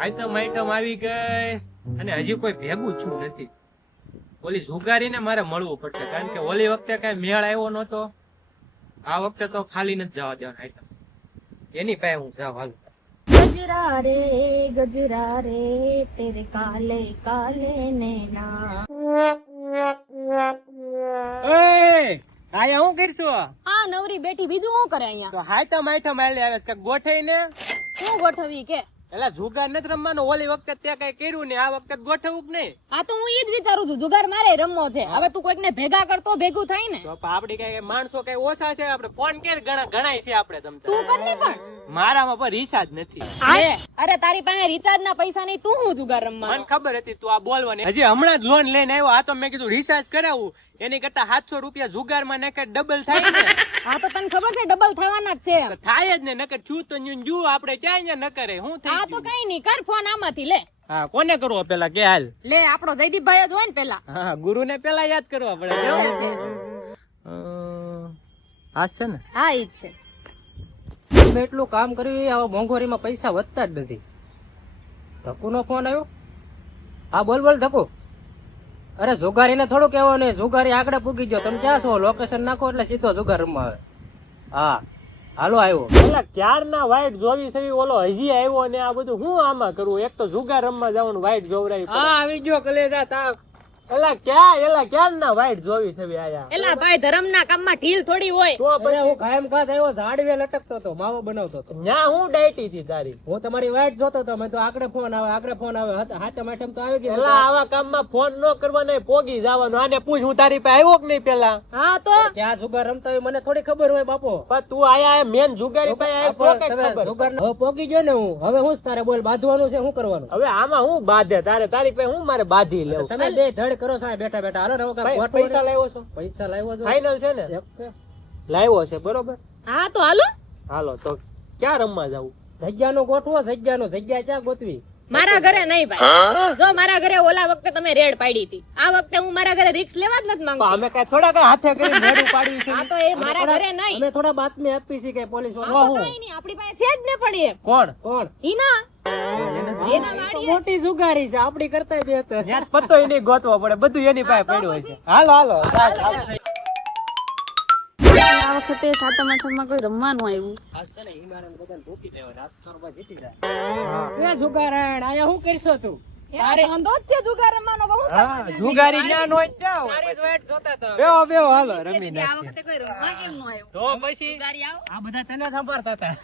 Item આવી ગઈ અને હજી કોઈ ભેગું છું નથી. ઓલી જુગારીને મારે મળવું પડશે, કારણ કે ઓલી વખતે કઈ મેળ આવ્યો નતો. આ વખતે તો ખાલી નથી જવા દેવાના આઈટમ. એની પાસે હું જાવ હાલ. गजरा रे तेरे काले काले नैना. આયા હું કરશું? હા નવરી બેઠી, બીજું શું કરે અહીંયા? તો આઈટમ આલે આવે કે ગોઠવી ને શું ગોઠવી કે? એલા જુગાર નથી રમવાનો. ઓલી વખતે તે કઈ કર્યું ને, આ વખતે ગોઠવવું કે નહીં? હા તો હું ઈ જ વિચારું છું, જુગાર મારે રમવો છે. હવે તું કોઈક ને ભેગા કરતો ભેગું થાય ને. તો આપડી કઈ માણસો કઈ ઓછા છે? આપડે ફોન કેર ગણાય છે આપડે. તમ તું કર ને પણ મારામાં પર રિચાર્જ નથી. અરે તારી પાસે રિચાર્જ ના પૈસા નહીં, તું હું જુગાર રમવા? મને ખબર હતી તું આ બોલવાની. હજી હમણાં જ લોન લઈને આવ્યો. આ તો મેં કીધું રિચાર્જ કરાવું, એની કરતા 700 રૂપિયા જુગાર માં નકર ડબલ થાય ને. હા તો તને ખબર છે ડબલ થવાના જ છે. તો થાય જ ને, નકર છું તો જુ આપડે ક્યાં ન કરે. હું થઈ હા તો કઈ નહીં, કર ફોન આમાંથી લે. હા કોને કરવો પેલા કે હાલ? લે આપણો જયદીપભાઈ જ હોય ને પેલા. હા ગુરુ ને પેલા યાદ કરવા પડે. આ છે ને? હા ઈ જ છે. મેં એટલું કામ કર્યું, આવા મોંઘવારીમાં પૈસા વધતા જ નથી. ધક્કુ નો ફોન આવ્યો. હા બોલ ધક્કુ. અરે જુગારીને થોડું કહેવો ને, જુગારી આગળ પૂગી ગયો. તમે ક્યાં છો? લોકેશન નાખો એટલે સીધો જુગાર રમવા આવે. હા હાલો આવ્યો. પેલા ક્યારના વાઈટ જોવી છે, ઓલો હજી આવ્યો ને આ બધું હું આમાં કરું? એક તો જુગાર રમવા જવાનું વાઈટ જોવરાય. હા આવી ગયો કલેજા તાવ. એલા ક્યારના વાઈટ જોવી છે આયા? એલા ભાઈ ધર્મના કામમાં ઢીલ થોડી હોય. તો અરે હું કાયમ ખાસ આવ્યો, ઝાડવે લટકતો હતો, માવો બનાવતો હતો. ન્યા હું ડાયટી હતી તારી. હું તમારી વાઈટ જોતો હતો. મેં તો આગળ ફોન આવે હાથે માઠમ તો આવી ગયો. એલા આવા કામમાં ફોન ન કરવાનો, પોગી જવાનું. આને પૂછ, હું તારી પાસે આવ્યો કે નહીં પેલા? હા તો ક્યાં જુગાર રમતા હોય મને થોડી ખબર હોય બાપો. પણ તું આયા મેન જુગારી પાસે આવ્યો તો કઈ ખબર. જુગાર હવે પોગી ગયો ને હું. હવે હું તારે બોલ બાંધવાનું છે, શું કરવાનું? હવે આમાં હું બાંધે તારી પાસે હું મારે બાંધી લેવું? તમે બે ધડ કરો સાહેબ બેઠા બેઠા. હાલો ને હવે કાંઈ ગોઠવો પૈસા ને. લાવ્યો છો? પૈસા લાવ્યો છો? ફાઇનલ છે ને? લાવ્યો છે બરોબર. હા તો હાલો. હાલો તો ક્યાં રમવા જવું? જગ્યાનું ગોઠવો. જગ્યા ક્યાં ગોતવી? મારા ઘરે નહીં ભાઈ. જો મારા ઘરે ઓલા વખતે તમે રેડ પાડી હતી, આ વખતે હું મારા ઘરે રિસ્ક લેવા જ નથી માંગતી. અમે કઈ થોડા કઈ હાથે કરીને રેડ ઉપાડવી છે? હા તો એ મારા ઘરે નહીં. અમે થોડા બાતમી આપી છે કે પોલીસ આ તો કઈ નહીં, આપણી પાસે છે જ ને. પણ એ કોણ હિના એના વાડીએ મોટી જુગારી છે, આપડી કરતા બેહતર. યાર પતો એની ગોતવો પડે, બધું એની પાસે પડ્યું છે. હાલો આ વખતે સાતમ આઠમમાં કોઈ રમવાનું આવ્યું. એ જુગારણ આયા શું કરશો તું? તારે ધંધો જ છે જુગાર રમવાનો. બહુ જુગારી જ્ઞાન હોય ત્યાં બેહો હાલો રમી આ નાખીએ. વખતે કોઈ રમવા કેમ ન આવ્યું? તો પછી જુગારી આવો. આ બધા તને સંભાળતા હતા.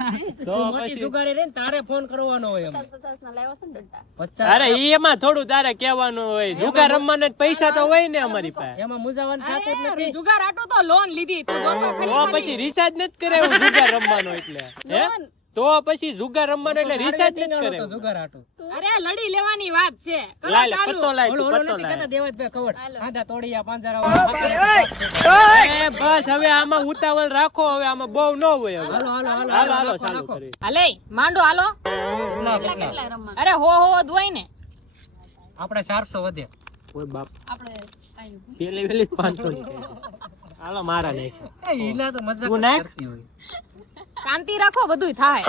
તો મોટી પછી જુગારી રહીને તારે ફોન કરવાનો હોય. 50 ના લાવ્યા છે ને ડંડા. 50 અરે એમાં થોડું તારે કહેવાનું હોય, જુગાર રમવાના પૈસા તો હોય ને અમારી પાસે. એમાં મુજાવાન થતું જ અરે નથી. જુગાર આટો તો લોન લીધી, તું જોતો ખરી તો પછી રિચાર્જ નથી કરાવ્યું જુગાર રમવાનો એટલે હે? લોન. તો પછી જુગાર રમવાનો એટલે રિચાર્જ નથી કરાવ્યું. જુગાર આટો. અરે લડી લેવાની વાત છે. કરો લાય ચાલુ. પત્તો લાય ઓલો તું ઓલો પત્તો નથી લાય. કહેતા દેવતભાઈ ખબર. આંધા તોડિયા પાંજરા. એ બસ હવે આમાં ઉતાવળ રાખો, હવે આમાં બહુ ન હોય હવે. હાલો ચાલુ કરી. હાલે માંડો હાલો. અરે હો દોય ને. આપણે 400 વધે. ઓય બાપ, આપણે પેલી 500 ની. હાલો મારા નાખ. એ હીલા તો મજાક તું નાખ. કરતી હોય. શાંતિ રાખો, બધુંય થાય.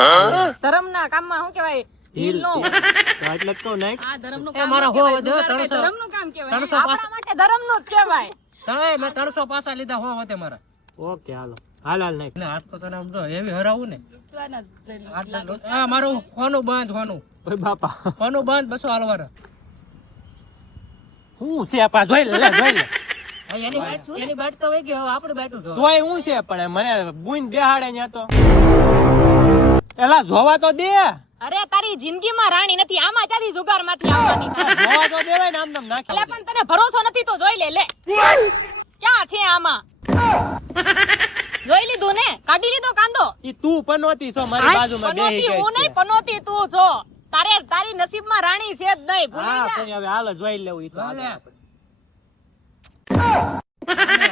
ધર્મના કામમાં શું કહેવાય? ઢીલ નો. તો એટલે જ કહું નાખ. આ ધર્મનું એ મારા હો વધે 300. ધર્મનું કામ કહેવાય. 300 આપણા માટે ધર્મનું જ કહેવાય. તમે મેં 300 પાછા લીધા હો વધે મારા. ઓકે હાલો હાલ નાખ. એટલે આજ તો તને આમ જો એવી હરાવું ને. આ મારું હોનું બંધ હોનું. ઓય બાપા હોનું બંધ 200 હાલવાના. હું છે આપા જોઈ લે એની બાટ તો વઈ ગઈ, હવે આપણે બાટું જો. તોય હું છે પણ મને બુઈન બેહાડે ન્યા તો. એલા જોવા તો દે. અરે તારી જિંદગીમાં રાણી નથી, આમાં ક્યાંથી જુગારમાંથી આવવાની? જોવા તો દેવાય ને આમ નાખી. એટલે પણ તને ભરોસો નથી તો જોઈ લે. ક્યાં છે આમાં? જોઈ લીધું ને? કાઢી લીધો કાંદો? ઈ તું પનોતી છો મારી બાજુમાં બેહી પનોતી ગઈ હું નહીં, પનોતી તું છો. તારી નસીબમાં રાણી છે જ નહીં, ભૂલી હા જા. પણ હવે હાલો જોઈ લેવું ઈ તો હાલો.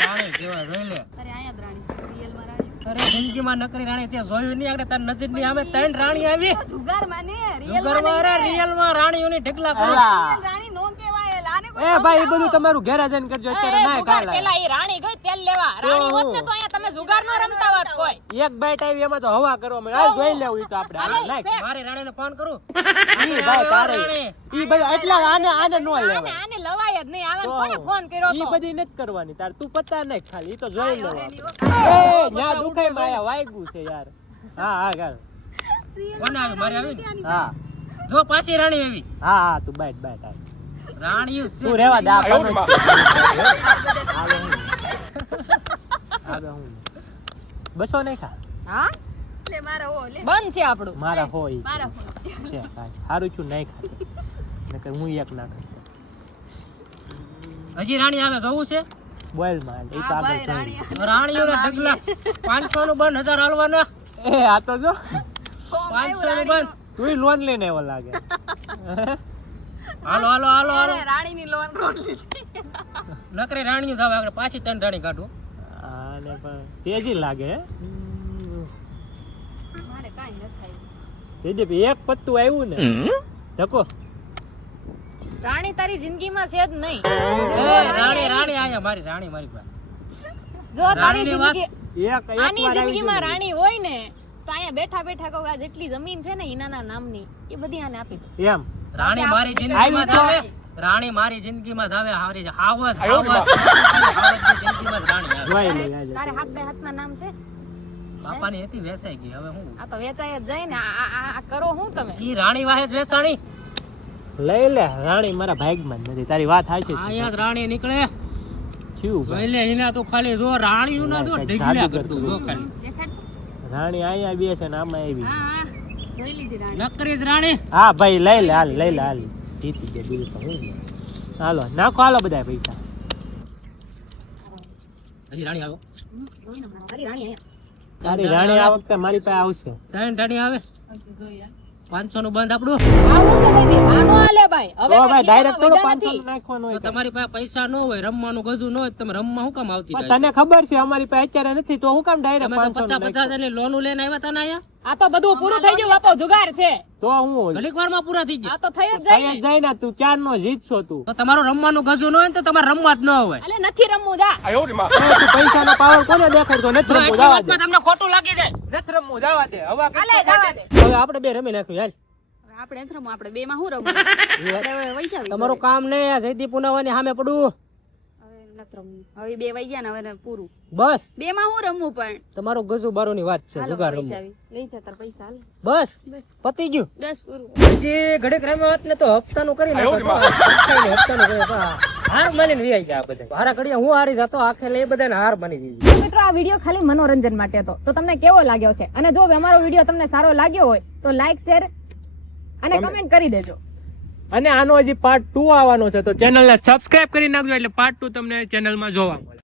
રાણી કેવા જોઈ લે. અરે આયા જ રાણી છે, રિયલમાં રાણી. અરે જિંદગીમાં નકરી રાણી ત્યાં જોયું નહીં. આગળ તાર નજર ની સામે 3 રાણી આવી. જુગારમાં ને રિયલમાં રાણીઓની ઢગલા કરો. અલા. રાણી નો કહેવાય. લાને એ ભાઈ એ બધું તમારું ઘેરા જઈને કરજો, અત્યારે ના કાલ પેલા એ રાણી ગઈ તેલ લેવા. રાણી હોત ને તો અહીંયા તમે જુગાર નો રમતા હોત કોઈ. એક બાઈટ આવી એમાં તો હવા કરવા મળે હાલ જોઈ લેવું ઈ તો આપણે હાલે, નાખ. ફેંક. મારી રાણીને ફોન કરું ઈ ભાઈ તારે ઈ બધા એટલા આને આને નો આને લેવાય આને લવાય જ નહીં. આને તો કોને ફોન કર્યો ઈ તો? બધી નથી કરવાની તાર તું પતા નાખ ખાલી ઈ તો જોઈ લેવું એની આપણે. એ ન્યા દુખાય માયા વાગ્યું છે યાર હા હા ગાલ કોને આવી મારી આવી ને? હા જો પાછી રાણી આવી હા હા તું બાઈટ બાઈટ હાલ. રાણી તું રેવા દે આ પાનો હું બસો નહીં ખા હા બંધ છે આપણું. મારા હોય છે સારું છું નહીં ખાતો નકર હું એક ના ખાતો હજી રાણી આવે જોવું છે બોલ માં એ તો આગળ જોઈ. રાણીઓને ઢગલા 500 નું બંધ 1000 હાલવાના એ આ તો જો 500 નું બંધ તું લોન લઈને એવો લાગે હાલો હાલો હાલો હાલો રાણીની લોન રોડ લીધી. નકરે રાણીઓ થાવે આપણે પાછી 3 રાણી કાઢું આને પણ તેજી લાગે હે મારે કાઈ ન થાય. તેજી એક પત્તું આવ્યું ને ધકો રાણી તારી જિંદગીમાં છે જ નહીં. એ રાણી રાણી આયા મારી રાણી મારી પાસે જો તારી રાણીની વાત- જિંદગી એક આની વાર આવી જિંદગીમાં ગયું. રાણી હોય ને તો અહીંયા બેઠા બેઠા કહું આ જેટલી જમીન છે ને ઈનાના નામની એ બધી આને આપી દો. એમ રાણી મારી જિંદગીમાં આવી તો- થાવે રાણી મારી જિંદગીમાં થાવે હારી હાવત હાવત જિંદગીમાં જ રાણી આવે. જોઈ લે આજે તારે હાથ બે હાથમાં નામ છે? બાપાની હતી વેસાઈ ગઈ હવે હું આ તો વેચાય જ જાય ને. આ કરો હું તમે? ઈ રાણી વાહે જ વેચાણી લઈ લે રાણી મારા ભાગમાં જ નથી તારી વાત હાચી છે અહીંયા જ રાણી નીકળે થયું ભાઈ. જોઈ લે હિના તો ખાલી જો રાણીઓ ના જો કંઈક ઢગલા જાદુ કરતું જો ખાલી દેખાડ તો. રાણી અહીંયા બે છે ને આમાં આવી હા જોઈ લીધી રાણી. નકરી જ રાણી હા ભાઈ લઈ લે હાલ લઈ લે હાલ જીતી ગયા બીજું તો હું નહીં. હાલો નાખો હાલો બધા પૈસા હજી રાણી આવો તારી રાણી અહીંયા. તારી રાણી આ વખતે મારી પાસે આવશે ત્રણ રાણી આવે જોઈ લે. 500 નું બંધ આપણું આવું છે લઈ દે. આનો હાલે ભાઈ. હવે તો કાંઈ ભાઈ ડાયરેક્ટ ખિસ્સામાં થોડો વૈધા 500 નથી. નાખવાનો તો હોય તમારી પાસે પૈસા ન હોય રમવાનું ગજુ ન હોય તો તમે રમવા હું કામ આવતી પણ થાય? તને ખબર છે અમારી પાસે અત્યારે નથી તો હું કામ ડાયરેક્ટ તમે તો 500 50 ની લોનું લઈને આવ્યા તા ને અહીંયા આ તો બધું પૂરું થઈ ગયું બાપો. જુગાર છે. તો હું ઘડીક વારમાં પૂરા થઈ આ ગયા તો થઈ જ જાય કઈ ને. જાય ને તું ચાર નો જીતશો તું તો તમારું રમવાનું ગજુ ન હોય ને તો તમારે રમવા જ ન હોય અલે નથી રમવું જા. એ તું પૈસાનો પાવર કોને દેખાડતો નથી તો રમવું એટલી જવા દે વાતમાં તમને ખોટું લાગી જાય નથી રમવું જવા દે હવા હાલે જવા દે. હવે આપણે બે રમી નાખ્યું યાર હવે આપણે નથી રમવું. આપણે બે માં શું રમવું? આપણે હવે વૈચાવી તમારું કામ નહીં આ જયદીપ પુનાવાની સામે પડવું હવે નથી રમવું. હવે બે વાઈ ગયા ને હવે પૂરું. બસ બે માં હું રમવું પણ? તમારું ગજુ બારોની વાત છે હાલો જુગાર રમવું વૈચાવી. લઈ જા તાર પૈસા હાલ. બસ બસ પતી ગયું બસ પૂરું. હજી ઘડીક રમ્યા હોત ને તો હપ્તાનું કરી નાખો હપ્તાનું કરે હાર માનીને વી ગયા બધા હારા ઘડિયા હું હારી જતો આખે લઈ બધાને હાર બની દીધી તો મિત્રો આ વિડીયો ખાલી મનોરંજન માટે હતો. તો તમને કેવો લાગ્યો છે? અને જો અમારો વિડીયો તમને સારો લાગ્યો હોય તો લાઈક શેર અને કમેન્ટ કરી દેજો. અને આનો હજી પાર્ટ 2 આવવાનો છે તો ચેનલને સબસ્ક્રાઇબ કરી નાખજો એટલે પાર્ટ 2 તમને ચેનલમાં જોવા મળે.